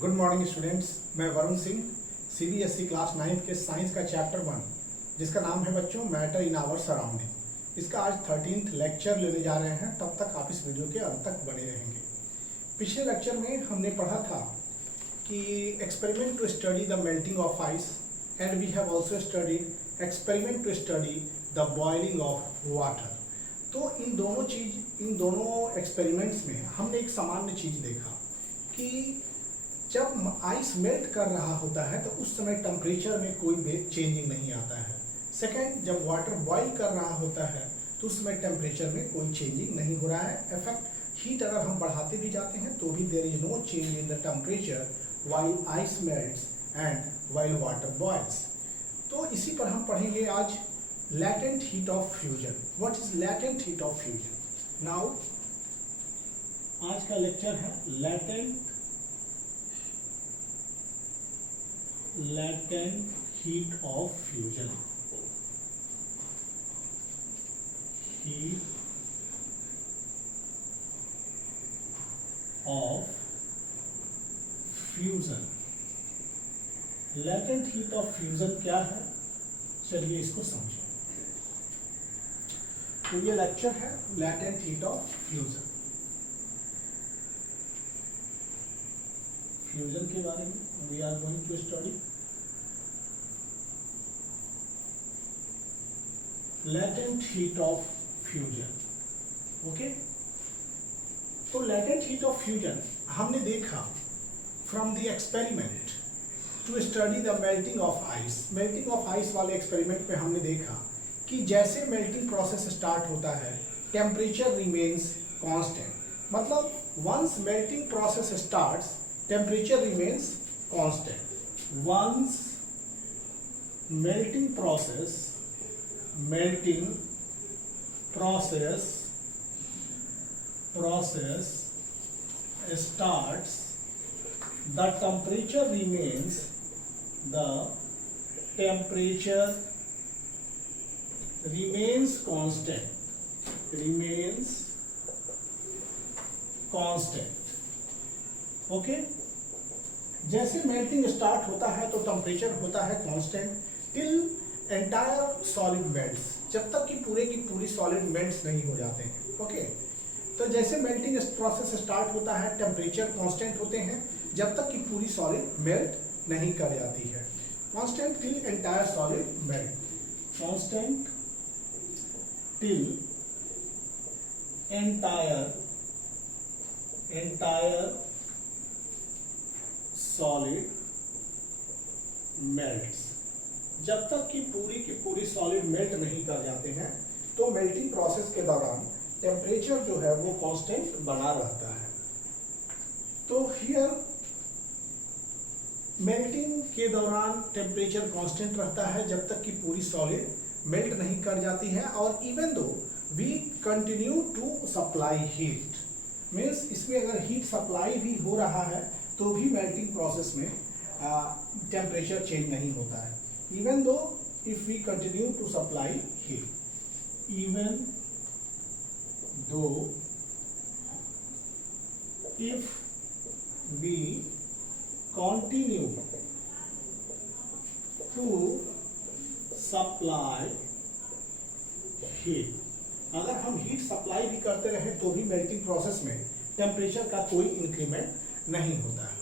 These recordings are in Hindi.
गुड मॉर्निंग स्टूडेंट्स, मैं वरुण सिंह सीबीएसई क्लास 9 के साइंस का चैप्टर 1 जिसका नाम है बच्चों मैटर इन आवर सराउंडिंग। इसका आज 13th लेक्चर लेने जा रहे हैं, तब तक आप इस वीडियो के अंत तक बने रहेंगे। पिछले लेक्चर में हमने पढ़ा था कि experiment to study the melting of ice and we have also studied experiment to study the boiling of water. तो इन दोनों एक्सपेरिमेंट्स में हमने एक सामान्य चीज देखा कि जब आइस मेल्ट कर रहा होता है तो उस समय टेम्परेचर में कोई चेंजिंग नहीं आता है। सेकेंड, जब वाटर बॉईल कर रहा होता है तो उस समय टेम्परेचर में कोई चेंजिंग नहीं हो रहा है। इनफैक्ट हीट अगर हम बढ़ाते भी जाते हैं तो भी there is no change in the temperature while ice melts and while water boils. तो इसी पर हम पढ़ेंगे आज latent heat of fusion. What is latent heat of fusion? Now, आज का लेक्चर है latent heat of fusion. Heat of fusion. latent heat of fusion क्या है? चलिए इसको समझें। तो ये लेक्चर है latent heat of fusion. Fusion के बारे में we are going to study latent heat of fusion. Okay, तो लैटेंट हीट ऑफ फ्यूजन हमने देखा from the experiment to study the melting of ice. Melting of ice वाले एक्सपेरिमेंट में हमने देखा कि जैसे मेल्टिंग प्रोसेस स्टार्ट होता है टेम्परेचर रिमेन्स कांस्टेंट। मतलब once melting process starts temperature remains constant. Once melting process starts the temperature remains constant। Okay, जैसे मेल्टिंग स्टार्ट होता है तो टेम्परेचर होता है constant till entire solid melts, जब तक कि पूरे की पूरी सॉलिड मेल्ट्स नहीं हो जाते हैं। ओके, तो जैसे मेल्टिंग प्रोसेस स्टार्ट होता है टेम्परेचर कांस्टेंट होते हैं जब तक कि पूरी सॉलिड मेल्ट नहीं कर जाती है। Constant till entire solid melt, constant till entire solid melts। जब तक कि पूरी की पूरी सॉलिड मेल्ट नहीं कर जाते हैं तो मेल्टिंग प्रोसेस के दौरान टेम्परेचर जो है वो कांस्टेंट बना रहता है। तो हियर मेल्टिंग के दौरान टेम्परेचर कांस्टेंट रहता है जब तक कि पूरी सॉलिड मेल्ट नहीं कर जाती है। और even though we continue to supply heat, means इसमें अगर हीट सप्लाई भी हो रहा है तो भी मेल्टिंग प्रोसेस में टेम्परेचर चेंज नहीं होता है। Even though if we continue to supply heat, even though if we continue to supply heat, अगर हम हीट सप्लाई भी करते रहे तो भी मेल्टिंग प्रोसेस में टेम्परेचर का कोई इंक्रीमेंट नहीं होता है।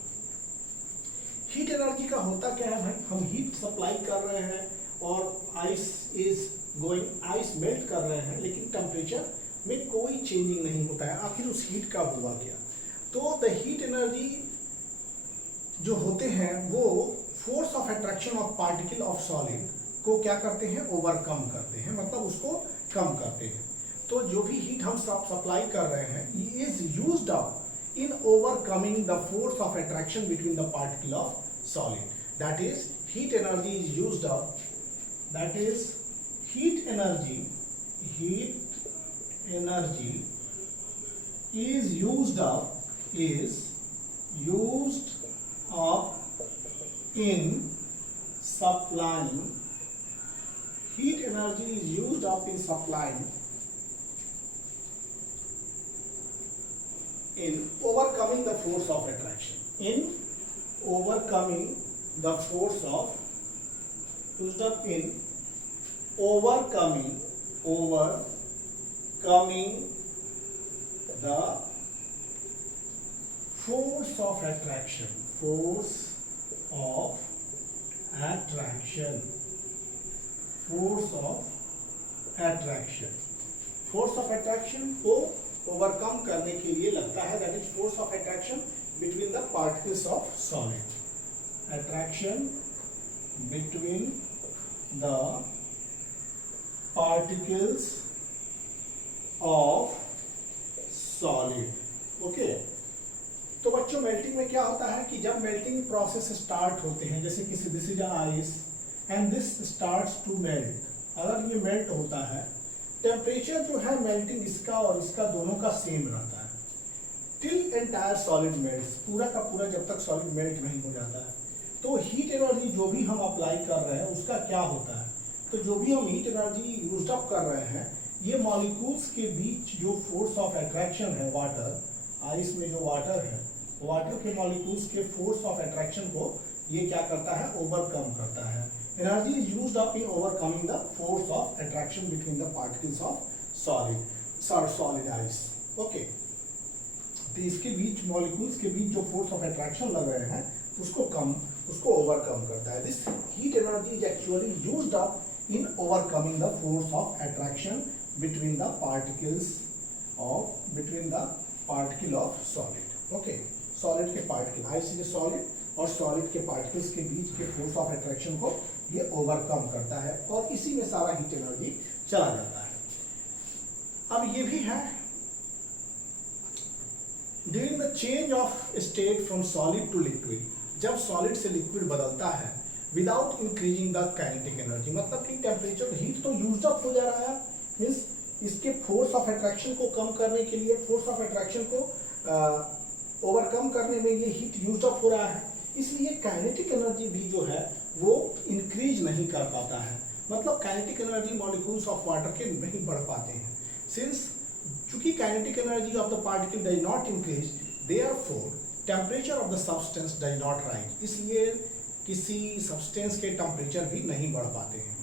हीट एनर्जी का होता क्या है भाई, हम हीट सप्लाई कर रहे हैं और आइस मेल्ट कर रहे हैं लेकिन टेम्परेचर में कोई चेंजिंग नहीं होता है। आखिर उस हीट का हुआ क्या? तो द हीट एनर्जी जो होते हैं वो force of attraction of particle of solid को क्या करते हैं, ओवरकम करते हैं, मतलब उसको कम करते हैं। तो जो भी हीट हम सप्लाई कर रहे हैं is used up in overcoming the force of attraction between the particle of solid. That is heat energy is used up, that is heat energy is used up in supplying, heat energy is used up in supplying in overcoming the force of attraction, in overcoming the force of used up in overcoming the force of attraction force of attraction को ओवरकम करने के लिए लगता है, that is force of attraction between the particles of solid attraction between the particles of solid. Okay, तो बच्चों मेल्टिंग में क्या होता है कि जब मेल्टिंग प्रोसेस स्टार्ट होते हैं, जैसे किसी this is ice and this starts to melt, अगर ये मेल्ट होता है, टेम्परेचर जो है मेल्टिंग इसका और इसका दोनों का सेम रहता है टिल एंटायर सॉलिड मेल्ट्स, पूरा का पूरा जब तक सॉलिड मेल्ट नहीं हो जाता है। तो हीट एनर्जी जो भी हम अप्लाई कर रहे हैं उसका क्या होता है, तो जो भी हम हीट एनर्जी यूज अप कर रहे हैं, ये मॉलिक्यूल्स के बीच जो फोर्स ऑफ अट्रैक्शन है, वाटर आइस में जो वाटर है, वाटर के मॉलिक्यूल्स के फोर्स ऑफ अट्रैक्शन को ये क्या करता है, ओवरकम करता है। Energy is used up in overcoming the force of attraction between the particles of solid ice. Okay, तो इसके बीच मॉलिक्यूल्स के बीच जो फोर्स ऑफ अट्रैक्शन लग रहे हैं उसको ओवरकम करता है। This heat energy is actually used up in overcoming the force of attraction between the particle of solid. Okay, solid के पार्टिकल, आइस इज सॉलिड और सॉलिड के पार्टिकल्स के बीच के फोर्स ऑफ अट्रैक्शन को ये ओवरकम करता है और इसी में सारा हीट एनर्जी चला जाता है। अब ये भी है during the change of state from solid to liquid, जब सॉलिड से लिक्विड बदलता है without increasing the kinetic energy, मतलब कि टेम्परेचर हीट तो यूज अप हो जा रहा है, मीन्स इसके फोर्स ऑफ अट्रैक्शन को कम करने के लिए, फोर्स ऑफ अट्रैक्शन को ओवरकम करने में ये हीट यूज अप हो रहा है, इसलिए काइनेटिक एनर्जी भी जो है वो इंक्रीज नहीं कर पाता है, मतलब kinetic energy molecules of water के नहीं बढ़ पाते हैं। सिंस चूंकि kinetic energy of the particle does not increase, therefore temperature of the substance does not rise, इसलिए किसी सब्सटेंस के टेम्परेचर भी नहीं बढ़ पाते हैं।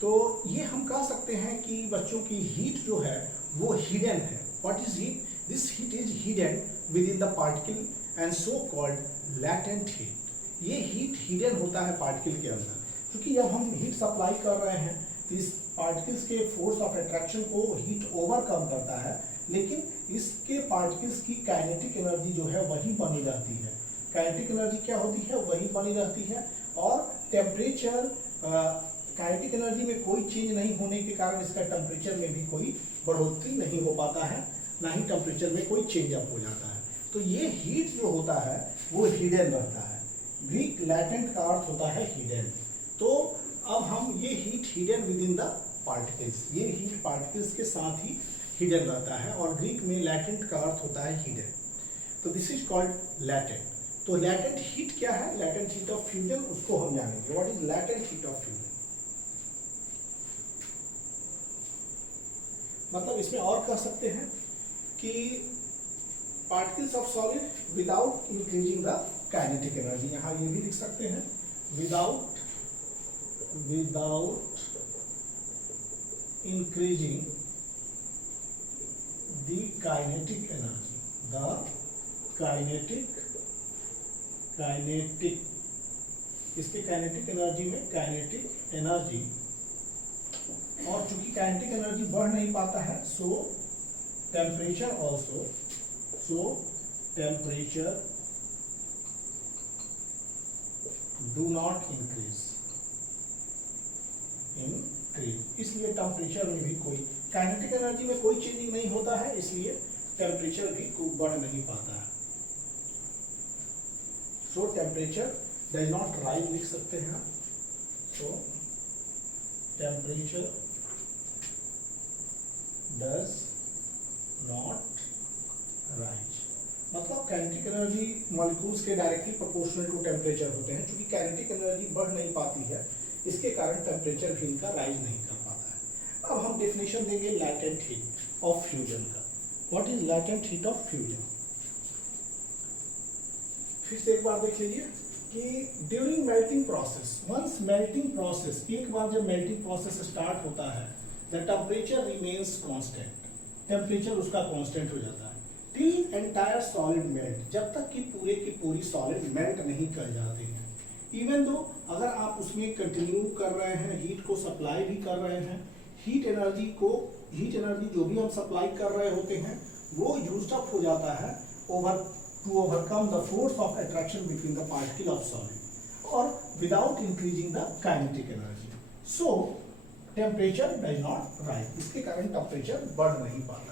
तो ये हम कह सकते हैं कि बच्चों की हीट जो है वो हिडन है। What is heat? This heat is hidden with in the particle and so called latent heat. ये हीट हिडन होता है पार्टिकल के अंदर, क्योंकि जब हम हीट सप्लाई कर रहे हैं तो इस पार्टिकल्स के फोर्स ऑफ अट्रैक्शन को हीट ओवरकम करता है, लेकिन इसके पार्टिकल्स की काइनेटिक एनर्जी जो है वही बनी रहती है। काइनेटिक एनर्जी क्या होती है? वही बनी रहती है, और टेम्परेचर काइनेटिक एनर्जी में कोई चेंज नहीं होने के कारण इसका टेम्परेचर में भी कोई बढ़ोतरी नहीं हो पाता है, ना ही टेम्परेचर में कोई चेंज अप हो जाता है। तो ये हीट जो होता है वो हिडन रहता है। ग्रीक लैटेंट का अर्थ होता है हिडन। तो अब हम ये heat hidden with in the particles, ये हीट पार्टिकल्स के साथ ही हिडन रहता है, और ग्रीक में लैटेंट का अर्थ होता है हिडन। तो दिस इज कॉल्ड लैटेंट। तो लैटेंट हीट क्या है? लैटेंट हीट ऑफ फ्यूजन, उसको हम जानेंगे। What is latent heat of fusion? मतलब इसमें और कह सकते हैं कि particles of solid without increasing the kinetic energy, यहां ये भी लिख सकते हैं without increasing the kinetic energy, the kinetic इसके काइनेटिक एनर्जी में काइनेटिक एनर्जी, और चूंकि काइनेटिक एनर्जी बढ़ नहीं पाता है, सो temperature also, temperature do not increase, इसलिए टेम्परेचर में भी कोई काइनेटिक एनर्जी में कोई चेंजिंग नहीं होता है, इसलिए टेम्परेचर भी बढ़ नहीं पाता है। सो टेम्परेचर डज नॉट राइज लिख सकते हैं। सो टेम्परेचर डज नॉट राइज, मतलब काइनेटिक एनर्जी मॉलिक्यूल्स के डायरेक्टली प्रोपोर्शनल टू टेम्परेचर होते हैं। चूंकि काइनेटिक एनर्जी बढ़ नहीं पाती है, इसके कारण टेम्परेचर भी इनका राइज नहीं कर पाता है। अब हम डेफिनेशन देंगे लैटेंट हीट ऑफ फ्यूजन का। What is latent heat of fusion? फिर से एक बार देख लीजिए कि during melting process, once melting process, एक बार जब मेल्टिंग प्रोसेस स्टार्ट होता है, the temperature remains constant, temperature उसका कांस्टेंट हो जाता है टिल एंटायर सॉलिड मेल्ट, जब तक कि पूरे की पूरी सॉलिड मेल्ट नहीं कर जाती है। इवन दो अगर आप उसमें कंटिन्यू कर रहे हैं, हीट को सप्लाई भी कर रहे हैं, हीट एनर्जी जो भी हम सप्लाई कर रहे होते हैं वो यूज्ड अप हो जाता है to overcome the force of attraction between the particle of solid और without increasing the kinetic energy. So temperature does not rise, इसके कारण टेम्परेचर बढ़ नहीं पाता है।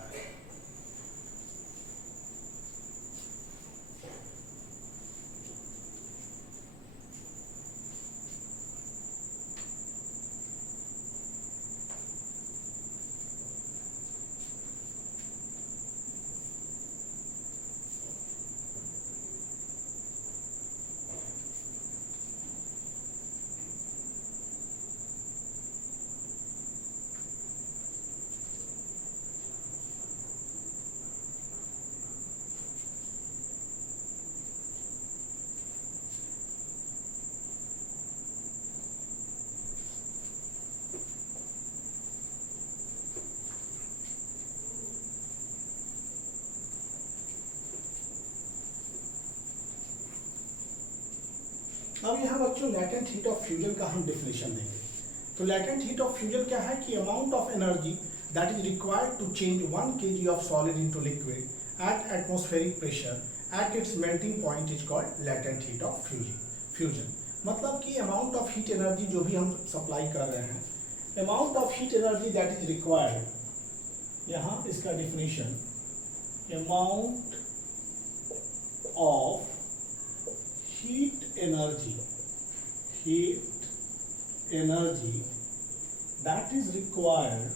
अब यहाँ बच्चों लैटेंट हीट ऑफ फ्यूजन का हम डिफिनेशन देंगे। तो लैटेंट हीट ऑफ फ्यूजन क्या है कि amount of energy that is required to change 1 kg of solid into liquid at atmospheric pressure at its melting point is called latent heat of fusion. मतलब कि अमाउंट ऑफ हीट एनर्जी जो भी हम सप्लाई कर रहे हैं, amount of heat energy that is required, यहाँ इसका definition, amount of heat energy that is required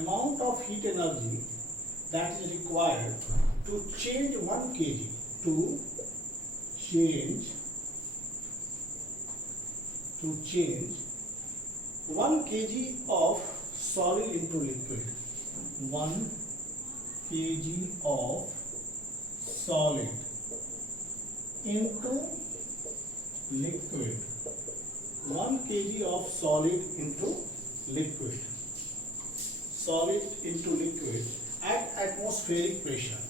amount of heat energy that is required to change 1 kg to change 1 kg of solid into liquid, 1 kg of solid into liquid, 1 kg of solid into liquid at atmospheric pressure,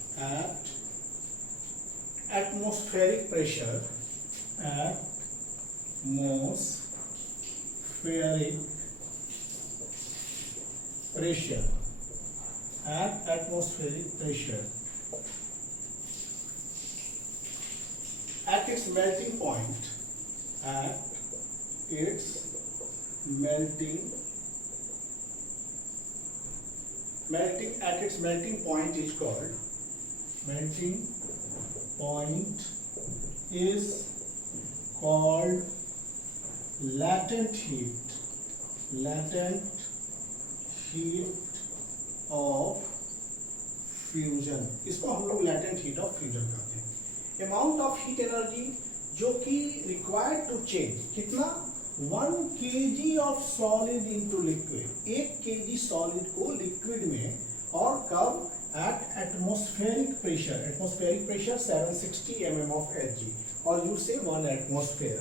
atmospheric pressure at atmospheric pressure at its melting point, at its melting point is called latent heat of fusion. इसको हम लोग लैटेंट हीट ऑफ फ्यूजन कहते हैं। अमाउंट ऑफ हीट एनर्जी जो कि रिक्वायर्ड टू चेंज, कितना, 1 kg of solid into liquid, 1 kg solid को लिक्विड में, और कब, eight atmospheric pressure 760 mm of Hg, और यू से 1 atmosphere,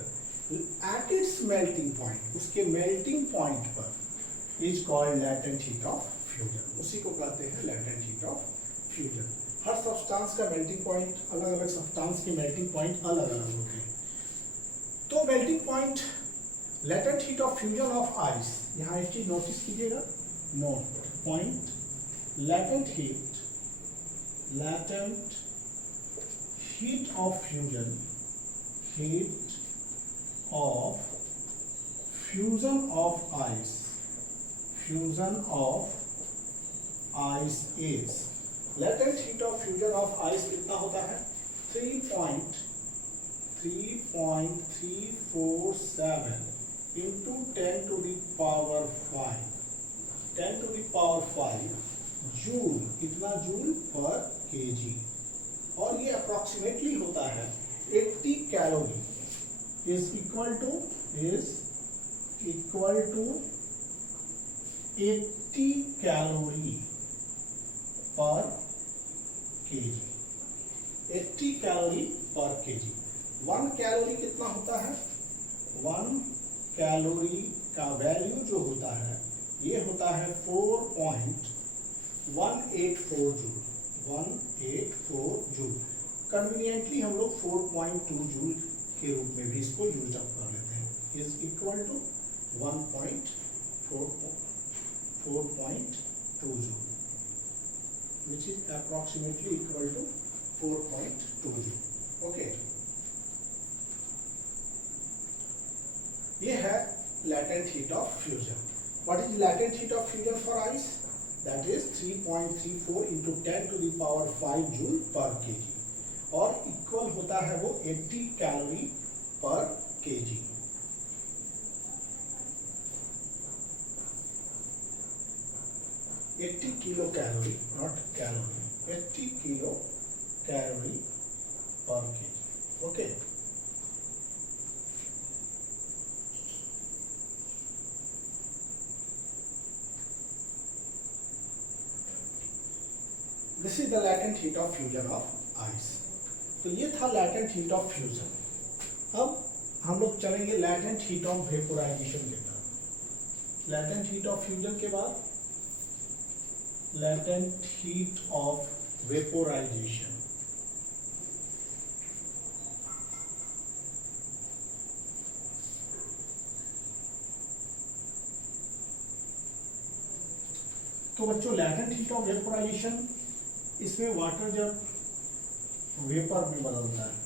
eight its melting point, उसके मेल्टिंग पॉइंट पर is called latent heat of fusion. उसी को कहते हैं latent heat of fusion. Her substance का मेल्टिंग पॉइंट, अलग अलग सब्सटेंस के मेल्टिंग पॉइंट अलग अलग होते हैं। तो melting point, latent heat of fusion of ice, यहाँ एक चीज नोटिस कीजिएगा, note point, latent heat of fusion ice is, latent heat of fusion of ice कितना होता है, 3.347 into 10 to the power 5 joule, इतना जूल पर kg, और ये अप्रोक्सीमेटली होता है 80 calorie, is equal to 80 calorie per KG, 80 calorie per KG. 1 calorie कितना होता है? 1 कैलोरी का वैल्यू जो होता है ये होता है 4.184 जूल, 184 जूल। कन्वीनियंटली हम लोग 4.2 जूल के रूप में भी इसको यूज अप कर लेते हैं। Is equal to 4.2 joule, which is approximately equal to 4.2 joule. Okay. ये है latent heat of fusion. What is latent heat of fusion for ice? That is 3.34 into 10 to the power 5 joule per kg, और इक्वल होता है वो 80 calorie per kg. Eighty kilo calorie, not calorie, 80 kilo calorie per kg. Okay, this is the latent heat of fusion of ice. तो ये था लैटेंट हीट ऑफ फ्यूजन। अब हम लोग चलेंगे लैटेंट हीट ऑफ वेपोराइजेशन की तरफ। लैटेंट हीट ऑफ फ्यूजन के बाद latent heat of vaporization। तो बच्चों latent heat of vaporization, इसमें वाटर जब वेपर में बदलता है,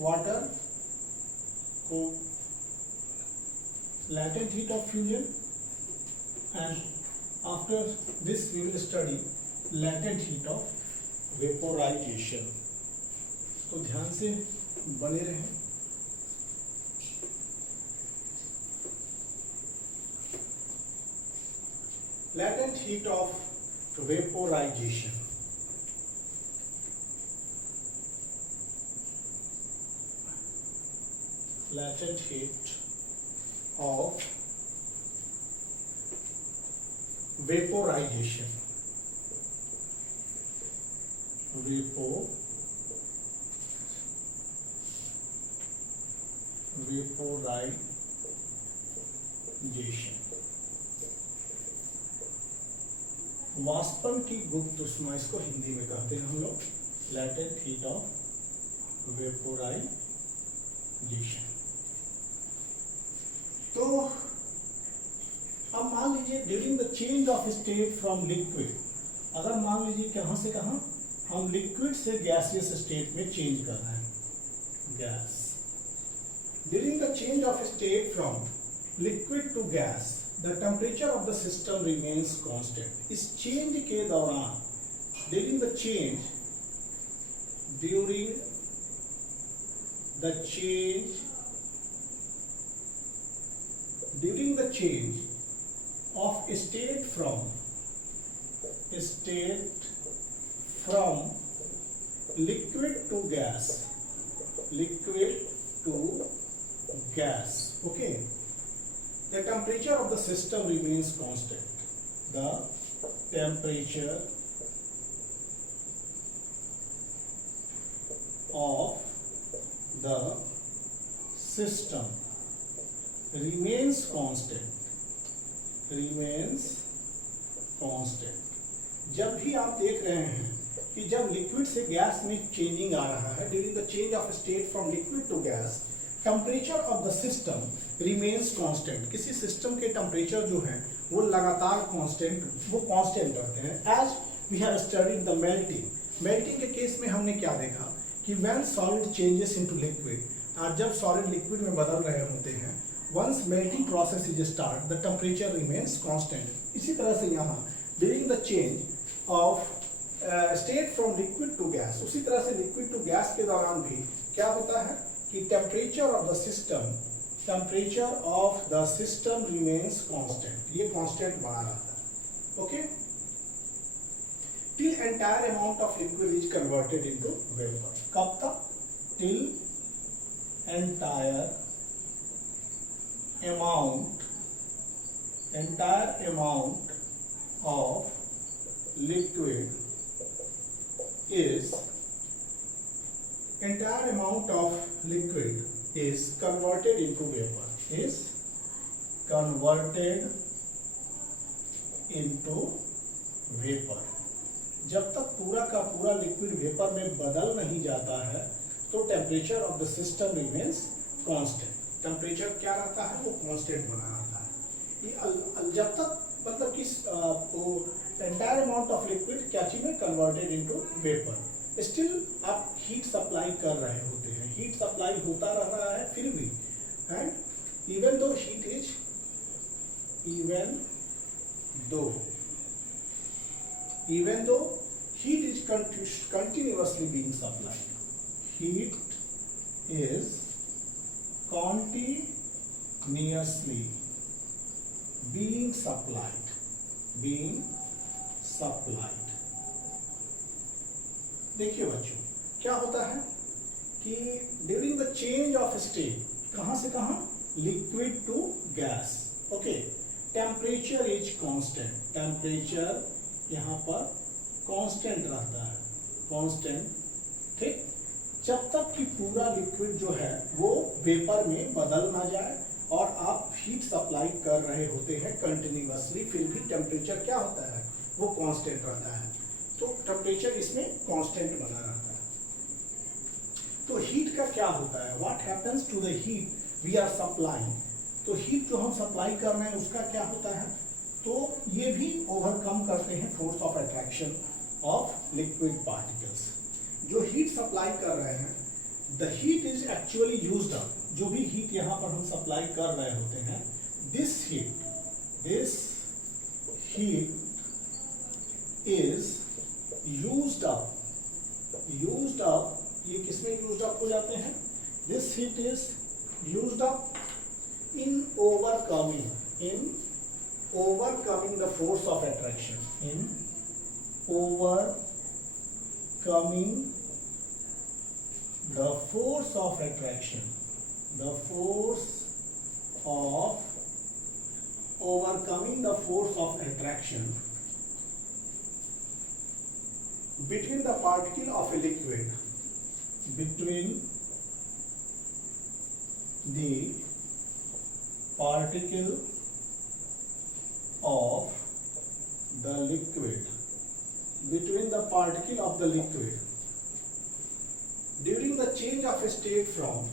वाटर को latent heat of fusion, and after this we will study latent heat of vaporization। तो ध्यान से बने रहें। latent heat of vaporization, latent heat of vaporization, vaporization, वाष्पन की गुप्त उष्मा, इसको हिंदी में कहते हैं हम लोग latent heat of vaporization। तो अब मान लीजिए during the change of state from liquid, अगर मान लीजिए कहां से कहां हम लिक्विड से गैसियस स्टेट में चेंज कर रहे हैं, gas. During the change of state from liquid to gas the temperature of the system remains constant. इस चेंज के दौरान, during the change of state from liquid to gas, okay, the temperature of the system remains constant, the temperature of the system remains constant। जब भी आप देख रहे हैं कि जब लिक्विड से गैस में चेंजिंग आ रहा है, during the change of state from liquid to gas, temperature of the system remains constant. किसी सिस्टम के टेम्परेचर जो है वो लगातार कांस्टेंट रहते हैं। As we have studied the melting के केस में हमने क्या देखा कि when solid changes into liquid, जब सॉलिड लिक्विड में बदल रहे होते हैं, once melting process is start, the temperature remains constant। इसी तरह से यहाँ during the change of state from liquid to gas, उसी तरह से liquid to gas के दौरान भी क्या होता है कि temperature of the system remains constant, ये constant बना रहता है। okay, till entire amount of liquid is converted into vapor। कब तक? till entire amount of liquid is entire amount of liquid is converted into vapor, is converted into vapor। जब तक पूरा का पूरा लिक्विड वेपर में बदल नहीं जाता है तो temperature of the system remains constant. Temperature क्या रहता है, वो कांस्टेंट बना रहता है। ये जब तक मतलब कि एंटायर अमाउंट ऑफ लिक्विड क्या चीज में कन्वर्टेड इनटू वेपर, स्टिल आप हीट सप्लाई कर रहे होते हैं, हीट सप्लाई होता रह रहा है फिर भी, and even though heat is even though heat is continuously being supplied, heat is continuously being supplied, देखिए बच्चों क्या होता है कि during the change of state, कहां से कहां, liquid to gas, okay, temperature is constant, temperature यहाँ पर कांस्टेंट रहता है, कांस्टेंट, ठीक, जब तक कि पूरा लिक्विड जो है वो वेपर में बदल ना जाए और आप हीट सप्लाई कर रहे होते हैं कंटिन्यूअसली, फिर भी टेम्परेचर क्या होता है, वो कांस्टेंट रहता है। तो टेम्परेचर इसमें कांस्टेंट बना रहता है। तो हीट का क्या होता है, what happens to the heat we are supplying, तो हीट जो हम सप्लाई कर रहे हैं उसका क्या होता है, तो ये भी ओवरकम करते हैं force of attraction of liquid particles. जो हीट सप्लाई कर रहे हैं, the heat is actually used up, जो भी हीट यहाँ पर हम सप्लाई कर रहे होते हैं, this heat is used up, ये किसमें यूज्ड अप हो जाते हैं, this heat is used up in overcoming the force of attraction, in overcoming the force of attraction, the force of overcoming the force of attraction between the particle of a liquid, between the particle of the liquid, between the particle of the liquid during the change of state from,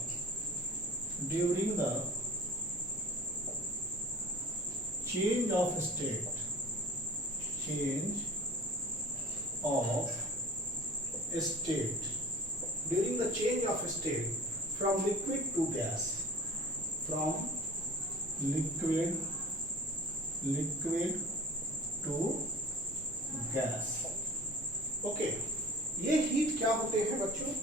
during the change of state, change of state, during the change of state from liquid to gas, from liquid to gas, okay, ये हीट क्या होते हैं बच्चों,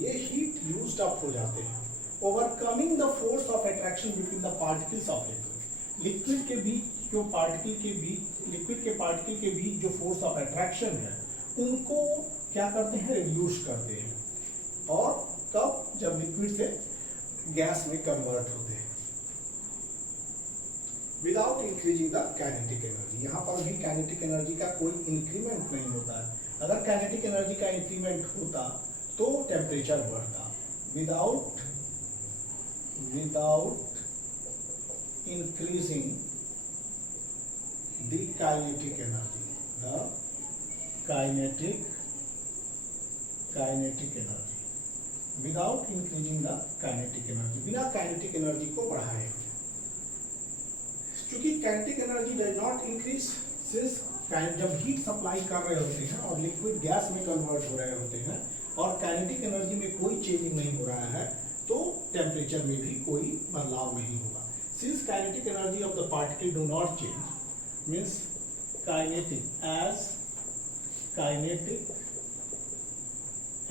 ये हीट यूज्ड अप हो जाते हैं, overcoming the force of attraction between the particles of liquid, liquid के बीच जो पार्टिकल के बीच, लिक्विड के पार्टिकल के बीच जो फोर्स ऑफ अट्रैक्शन है उनको क्या करते हैं, रिड्यूस करते हैं, और कब, जब लिक्विड से गैस में कन्वर्ट होते हैं, without increasing the kinetic energy. यहाँ पर भी काइनेटिक एनर्जी का कोई इंक्रीमेंट नहीं होता है, अगर काइनेटिक एनर्जी का इंक्रीमेंट होता तो टेम्परेचर बढ़ता, without increasing the kinetic energy, the kinetic energy, without increasing the kinetic energy, बिना काइनेटिक एनर्जी को बढ़ाए, क्योंकि kinetic energy does not increase, since जब हीट सप्लाई कर रहे होते हैं और लिक्विड गैस में कन्वर्ट हो रहे होते हैं और काइनेटिक एनर्जी में कोई चेंजिंग नहीं हो रहा है तो टेम्परेचर में भी कोई बदलाव नहीं होगा। Since kinetic energy of the particle do not change, means kinetic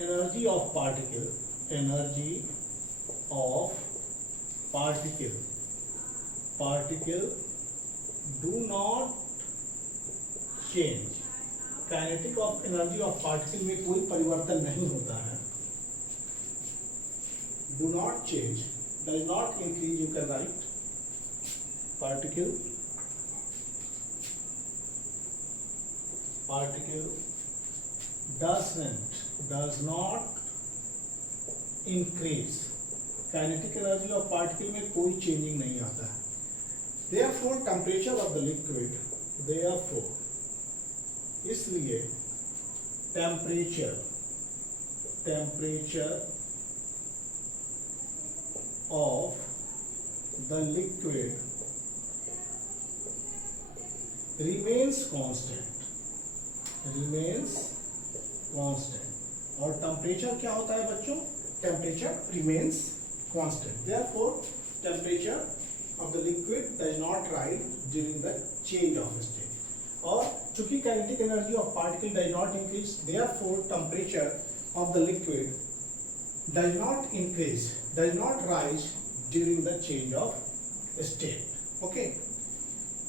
energy of particle, do not change, kinetic of energy of particle में कोई परिवर्तन नहीं होता है, do not change, does not increase, you can write particle particle does not increase, kinetic energy of particle में कोई चेंजिंग नहीं आता है। Therefore temperature of the liquid, therefore इसलिए temperature of the liquid remains constant, और टेम्परेचर क्या होता है बच्चों? Temperature remains constant. Therefore temperature of the liquid does not rise during the change of state. और चूंकि kinetic energy of particle does not increase, therefore temperature of the liquid does not rise during the change of state. Okay.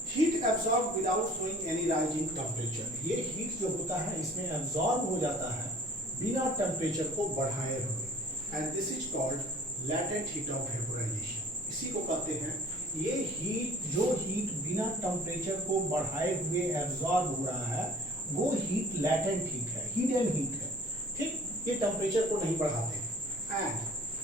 Heat absorbed without showing any rise in temperature. ये हीट जो होता है इसमें absorb हो जाता है बिना टेम्परेचर को बढ़ाए हुए, and this is called latent heat of vaporization. इसी को कहते हैं, ये हीट जो हीट बिना टेम्परेचर को बढ़ाए हुए एब्जॉर्ब हो रहा है वो हीट लैटेंट हीट है, हिडन हीट है। ठीक, ये टेम्परेचर को नहीं बढ़ाते एंड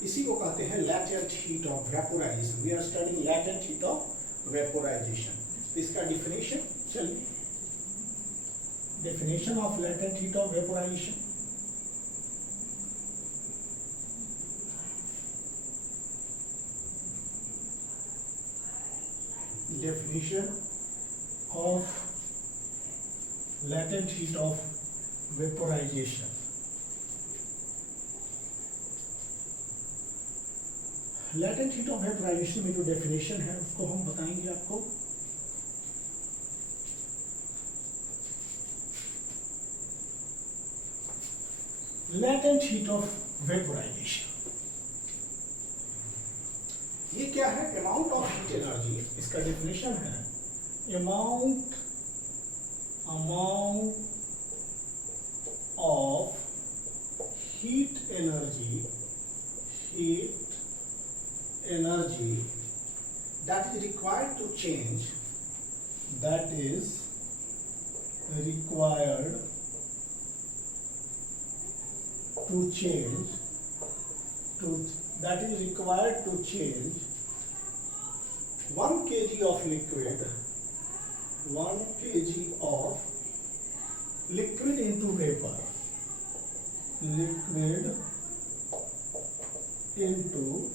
इसी को कहते हैं latent heat of vaporisation. We are studying latent heat of vaporisation. इसका डिफिनेशन, चलिए definition of latent heat of vaporisation. Definition of latent heat of vaporization. Latent heat of vaporization में जो definition है उसको हम बताएंगे आपको। Latent heat of vaporization ये क्या है? अमाउंट ऑफ हीट एनर्जी, इसका डेफिनेशन है amount of heat energy that is required to change one kg of liquid into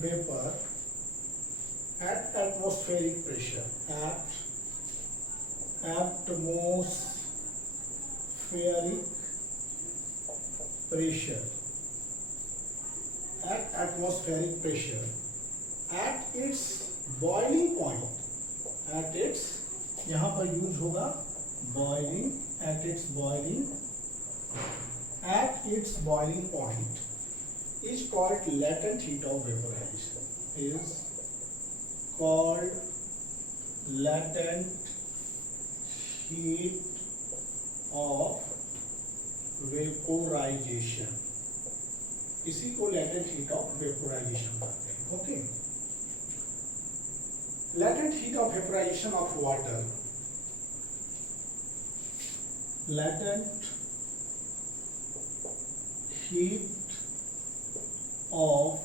vapor, at atmospheric pressure, atmospheric pressure at its boiling point, यहाँ पर यूज होगा boiling, at its boiling point is called latent heat of vaporization, इसी को latent heat of vaporization कहते हैं। Okay, latent heat of vaporization of water, latent heat of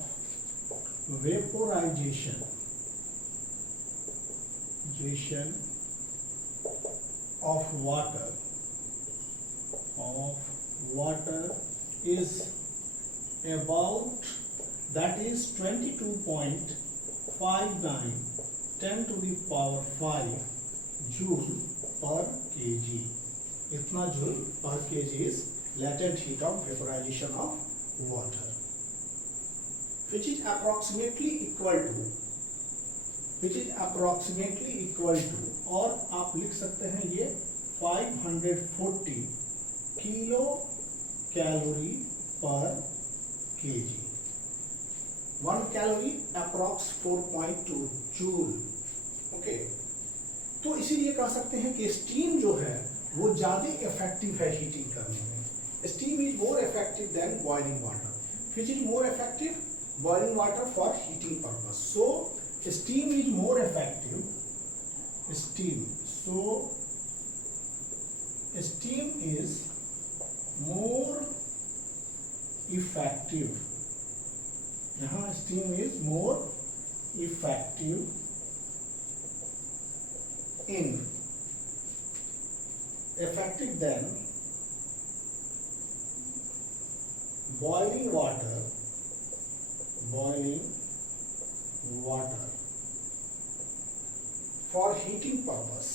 vaporization of water is about, that is 22.59 10 to the power 5 joule per kg. इतना joule per kg is latent heat of vaporization of water, which is approximately equal to, और आप लिख सकते हैं ये 540 किलो कैलोरी पर kg. 1 calorie approx 4.2 joule. Okay, तो इसीलिए कह सकते हैं कि स्टीम जो है वो ज्यादा इफेक्टिव है हीटिंग करने में। Steam is more effective than boiling water, which is more effective boiling water for heating purpose. So steam is more effective, So steam is more effective. यहाँ steam is more effective than boiling water for heating purpose.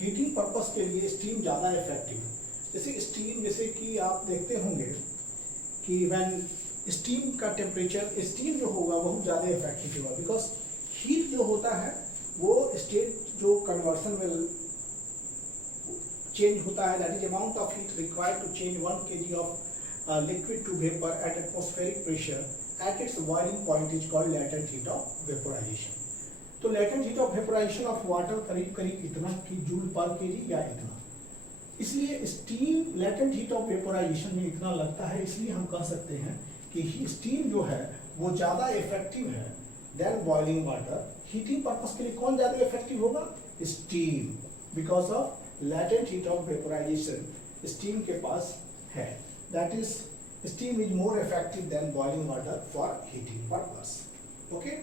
Heating purpose के लिए स्टीम ज़्यादा इफेक्टिव है। जैसे स्टीम, जैसे कि आप देखते होंगे कि व्हेन स्टीम का टेम्परेचर, स्टीम जो होगा बहुत ज़्यादा इफेक्टिव होगा, बिकॉज हीट जो होता है वो स्टेट जो कन्वर्सन में चेंज होता है, that is amount of heat required to change 1 kg of liquid to vapour at atmospheric pressure at its boiling point is called latent heat of vaporisation. तो latent heat of vaporisation of water करीब करीब इतना कि जूल पर केजी या इतना, इसलिए steam latent heat of vaporisation में इतना लगता है, इसलिए हम कह सकते हैं कि स्टीम जो है वो ज़्यादा इफेक्टिव है than boiling water. Heating purpose के लिए कौन ज़्यादा इफेक्टिव होगा? Steam, because of latent heat of vaporisation steam के पास है, that is steam is more effective than boiling water for heating purpose. Okay,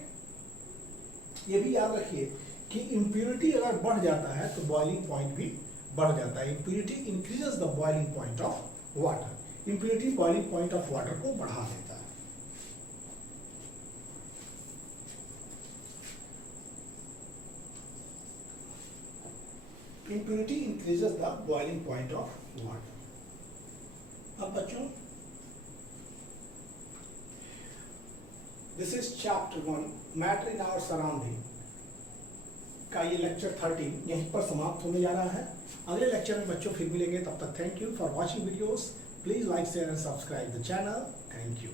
ये भी याद रखिए कि इम्प्यूरिटी अगर बढ़ जाता है तो बॉइलिंग पॉइंट भी बढ़ जाता है। Impurity increases the boiling point of water. Impurity boiling point of water को बढ़ा देता है। Impurity increases the boiling point of water. अब बच्चों, this is chapter 1 matter in our surrounding का ये लेक्चर 13 यहीं पर समाप्त होने जा रहा है। अगले लेक्चर में बच्चों फिर मिलेंगे, तब तक thank you for watching videos. Please like share and subscribe the channel. Thank you.